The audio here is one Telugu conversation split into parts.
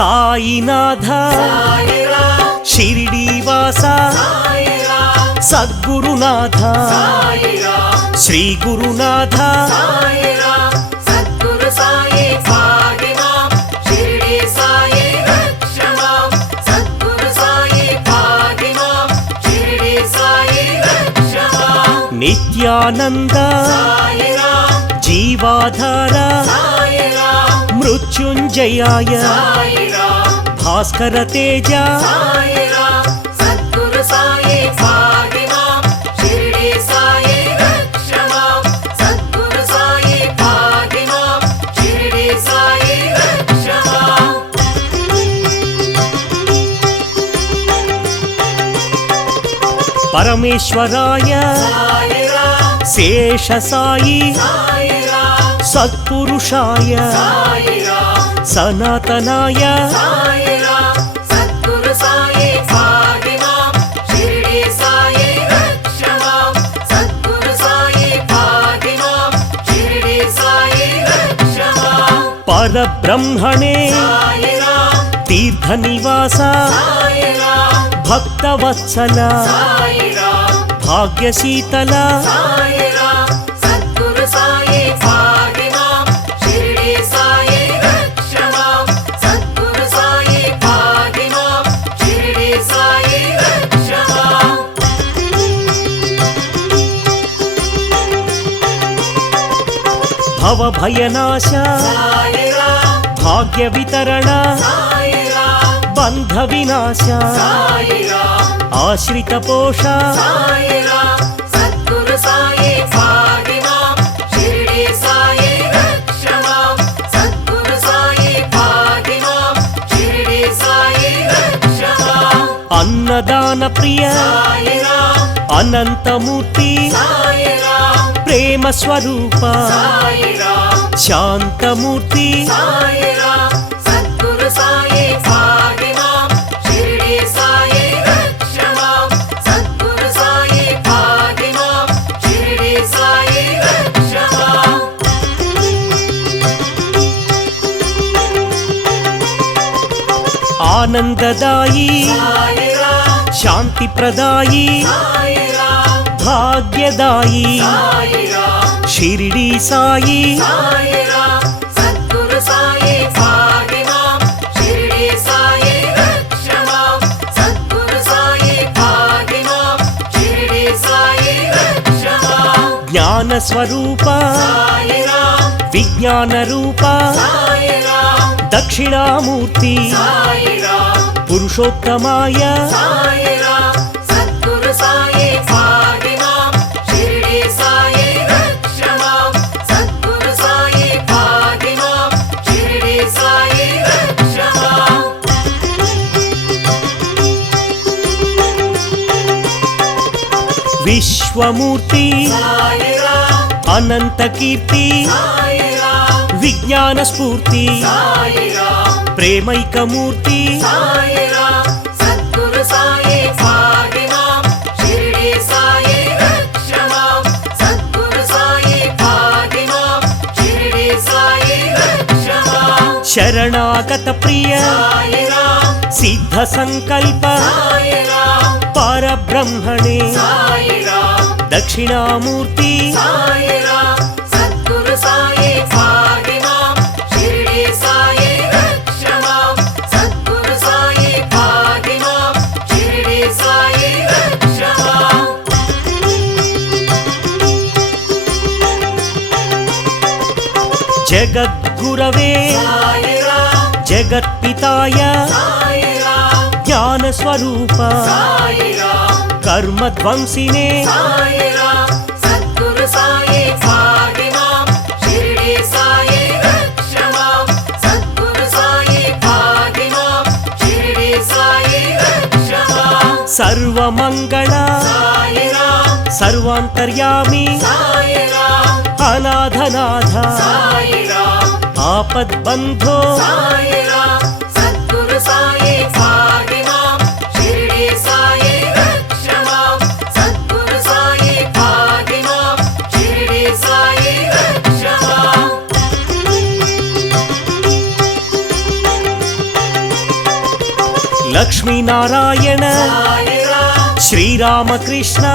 సాయినాథ షిరిడీవాస సద్గురునాథ శ్రీ గురునాథ నిత్యానంద జీవాధార మృత్యుంజయాయ భాస్కర తేజ పరమేశ్వరాయ శేషసాయి సత్పురుషాయ సనాతనాయ పరబ్రహ్మణే తీర్థనివాస భక్తవత్సల భాగ్యశీతల భవభయనాశ భాగ్య వితరణ బంధ వినాశ ఆశ్రిత పోష అన్నదాన ప్రియ అనంతమూర్తి ప్రేమ స్వరూప శాంతమూర్తి ఆనందదాయి శాంతి ప్రదాయి భాగ్యదాయి షిరిడి సాయి జ్ఞాన స్వరూప విజ్ఞాన రూప దక్షిణామూర్తి పురుషోత్తమాయ విశ్వమూర్తి అనంత కీర్తి విజ్ఞాన స్ఫూర్తి ప్రేమైకమూర్తి శరణాగత ప్రియ సిద్ధ సంకల్ప పరబ్రహ్మణే దక్షిణామూర్తి జగద్గురవే జగత్పితాయ జ్ఞాన స్వరూప కర్మధ్వంసినే సర్వమంగళ సర్వాంతర్యామి అనాథనాథ ఆపద్బంధో నారాయణ శ్రీరామకృష్ణ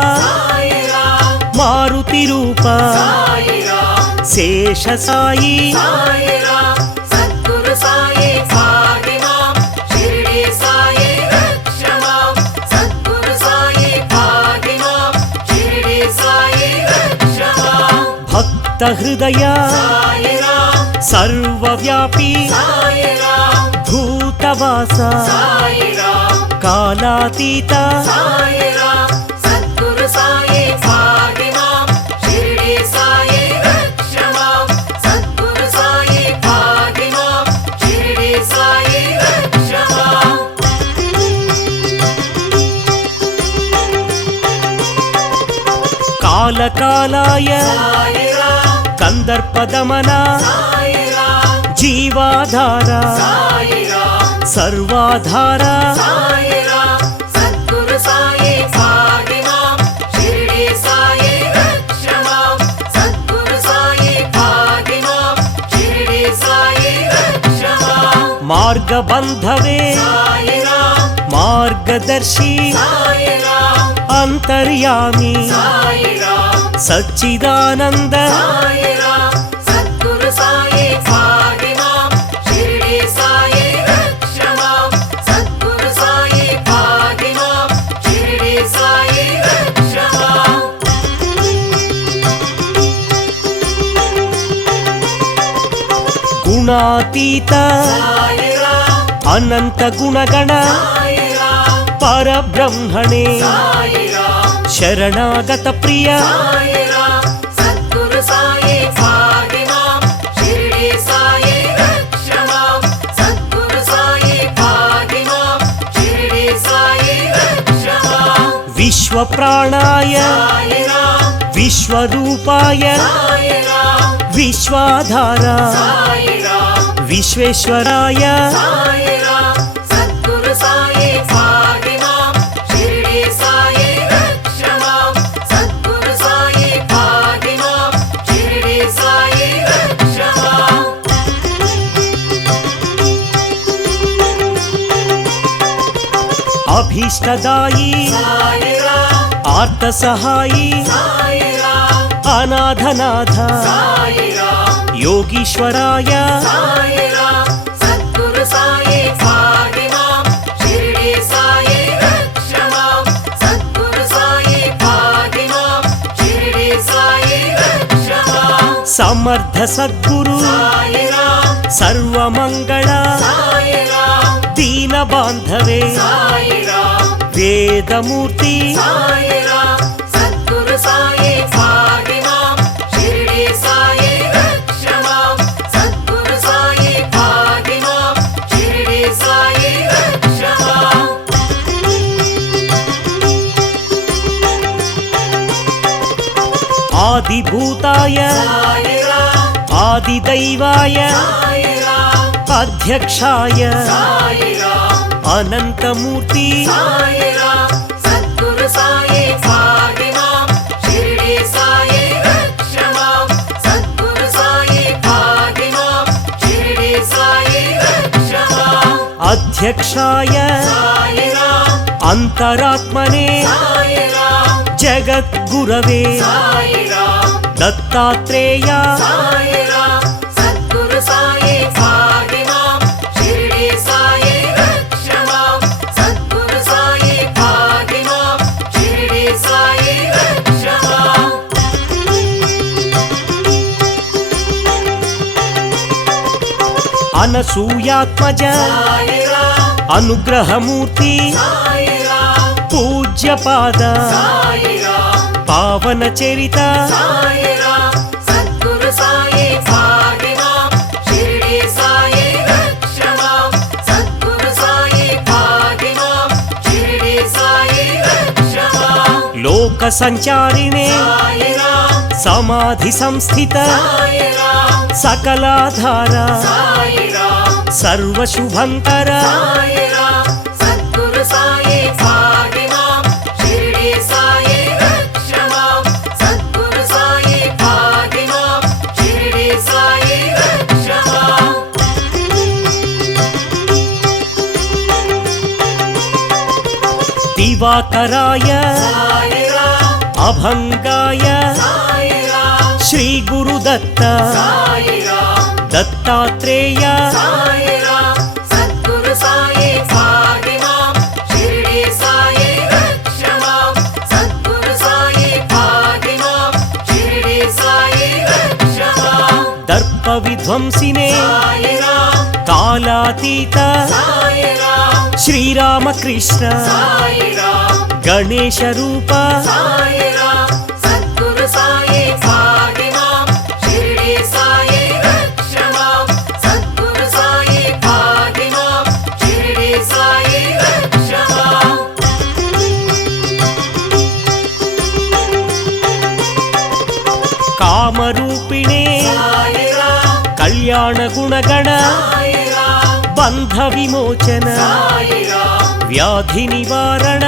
మారుతి రూప శేష సాయి భక్త హృదయ సర్వవ్యాపీ భూతవాస కాలాతీత కాలకాలాయ కందర్పదమన జీవాధార సర్వాధార మార్గబంధవే మార్గదర్శి అంతర్యామి సచ్చిదానంద గుణాతీత అనంత గుణగణ పరబ్రహ్మణే శరణాగత ప్రియ విశ్వప్రాణాయ విశ్వరూపాయ విశ్వాధార విశ్వేశ్వరాయ అభీష్టదాయి ఆర్తసహాయి అనాథనాథ యోగీశ్వరాయ సమర్థ సద్గురు సర్వమంగళ దీన బాంధవే వేదమూర్తి ఆదిభూతాయ ఆదిదైవాయ అధ్యక్షాయ అనంతమూర్తి అధ్యక్షాయ అంతరాత్మనే జగద్గురవే దత్తాత్రేయ అనసూయాత్మజ అనుగ్రహమూర్తి పూజ్యపాద పావన చరిత లోక సంచారిణే సమాధి సంస్థిత సకలాధార సర్వశుభంకర दिवाकराय अभंगाय श्री गुरुदत्त दत्तात्रेय दर्प विध्वंसिने कालातीत श्रीरामकृष्ण गणेश रूप कामरूपिणे कल्याण गुणगण बंध विमोचन व्याधि निवारण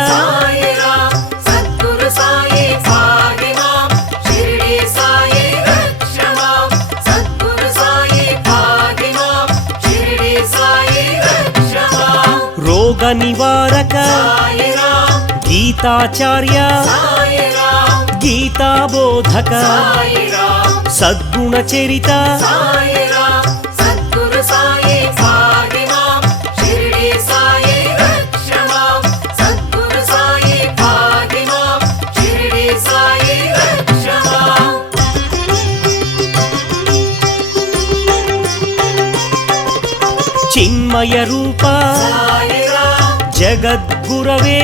रोग निवारक गीताचार्य गीता बोधक सद्गुण चरित चिन्मय रूप जगद्गुरवे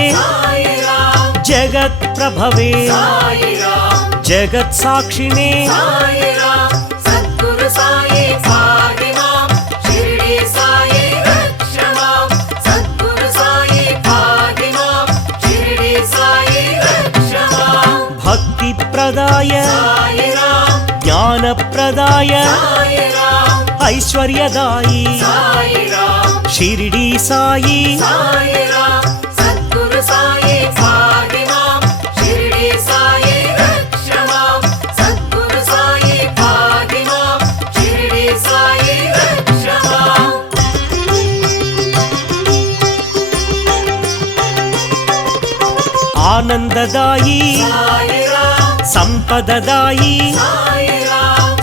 जगत् प्रभवे जगत् साक्षिणे भक्ति प्रदाय ज्ञान प्रदाय ऐश्वर्यदायी शिरडी साई आनंददायी संपददायी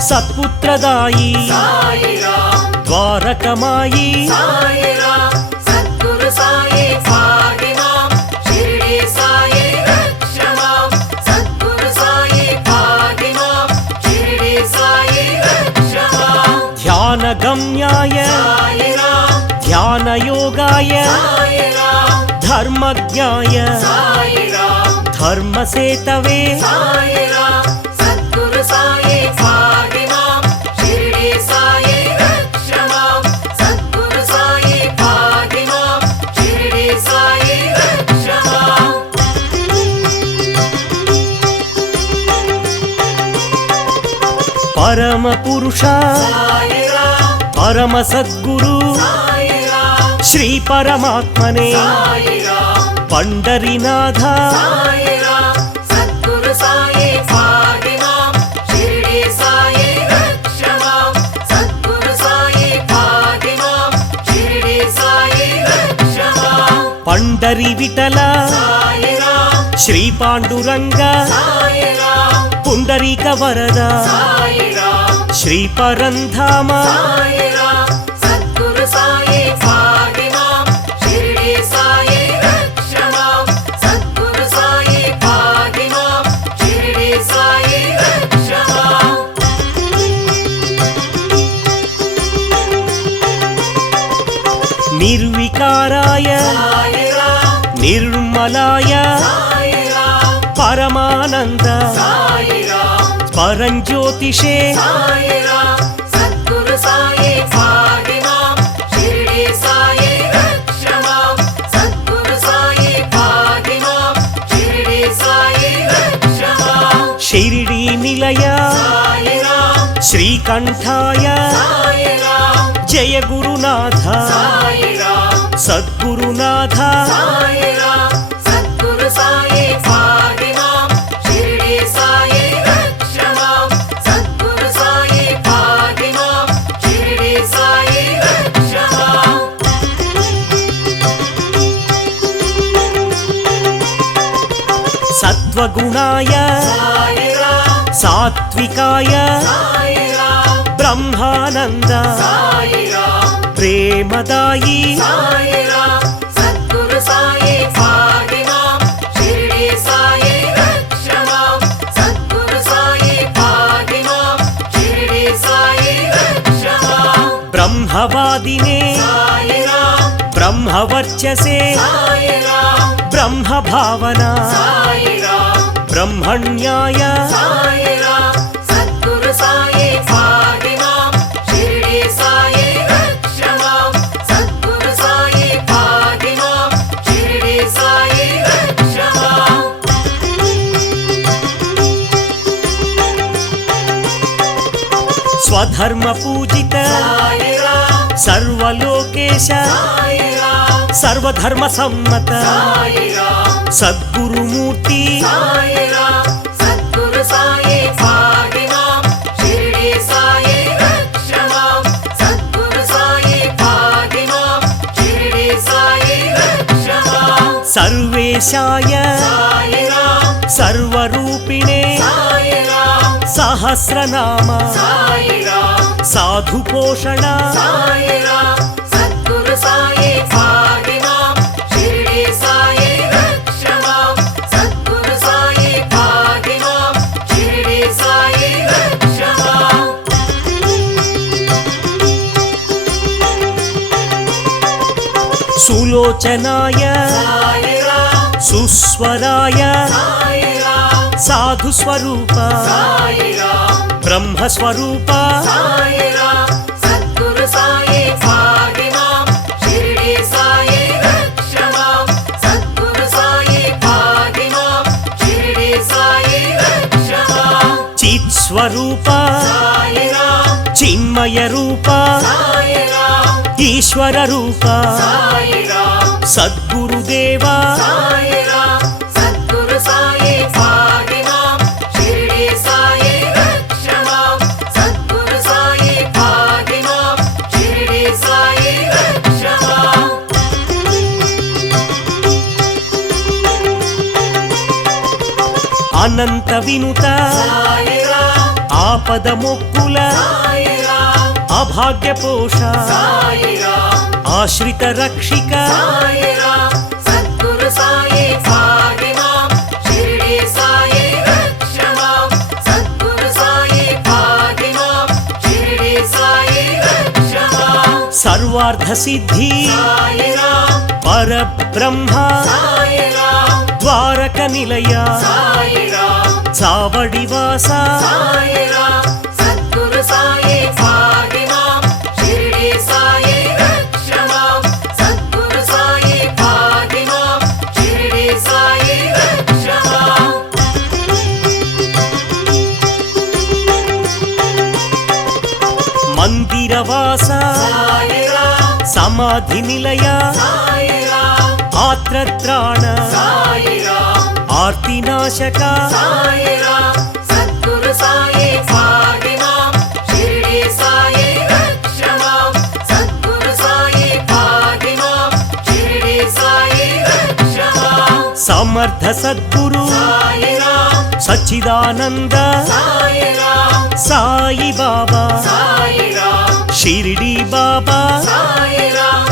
सत्पुत्रदायी द्वारकमायी ध्यानगम्याय ध्यानयोगाय धर्मज्ञाय धर्मसेतवे परम पुरुष परम सद्गुरु श्री परमात्मने पंडरीनाथ पंडरी विठल श्री पांडुरंग पुंडरीक वरद श्री परंधाम निर्विकाराय निर्मलाय परमानंद परंज्योतिषे शिरडी निलय श्रीकंठाय जय गुरुनाथ सद्गुरुनाथ सत्त्वगुणाय साईराम सात्विकाय साईराम ब्रह्मानंद साईराम प्रेमदायी साईराम सद्गुरु साई पाहि मां शिरडी साई रक्ष मां सद्गुरु साई पाहि मां शिरडी साई रक्ष मां ब्रह्मवादिने साईराम ब्रह्मवर्चसे साईराम ब्रह्म भावना साईराम ब्रह्मण्याय साईराम सद्गुरु साई पाहि मां शिरडी साई रक्ष मां सद्गुरु साई पाहि मां शिरडी साई रक्ष मां स्वधर्म पूजित साईराम सर्वलोकेश साईराम सर्वधर्म सम्मत साईराम सद्गुरुमूर्ति साईराम सद्गुरु साई पाहि मां शिरडी साई रक्ष मां सद्गुरु साई पाहि मां शिरडी साई रक्ष मां सर्वेशाय साईराम सर्वरूपिणे साईराम सहस्रनाम साईराम साधुपोषण साईराम सद्गुरु साई पाहि मां शिरडी साई रक्ष मां सद्गुरु साई पाहि मां शिरडी साई रक्ष मां सुलोचनाय साईराम सुस्वराय साईराम साधुस्वरूप साईराम ब्रह्मस्वरूप साईराम सद्गुरु साई पाहि मां शिरडी साई रक्ष मां सद्गुरु साई पाहि मां शिरडी साई रक्ष मां चित्स्वरूप साईराम चिन्मय रूप साईराम ईश्वर रूप साईराम सद्गुरुदेव साईराम सद्गुरु साई पाहि मां शिरडी साई रक्ष मां सद्गुरु साई पाहि मां शिरडी साई रक्ष मां अनंत विनुत साईराम आपद मोक्कुल साईराम अभाग्य पोष साईराम आश्रित रक्षिक साईराम सद्गुरु साई पाहि मां शिरडी साई रक्ष मां सद्गुरु साई पाहि मां शिरडी साई रक्ष मां सर्वार्थ सिद्धि साईराम परब्रह्म साईराम द्वारक निलय साईराम चावडिवास साईराम सद्गुरु साई पाहि मां शिरडी साई रक्ष मां सद्गुरु साई पाहि मां शिरडी साई रक्ष मां मंदिरवास साईराम समाधि निलय साईराम आत्रत्राण साईराम आर्तिनाशक साईराम सद्गुरु साई पाहि मां शिरडी साई रक्ष मां सद्गुरु साई पाहि मां शिरडी साई रक्ष मां समर्थ सद्गुरु साईराम सच्चिदानंद साईराम साई बाबा साईराम शिरडी बाबा साईराम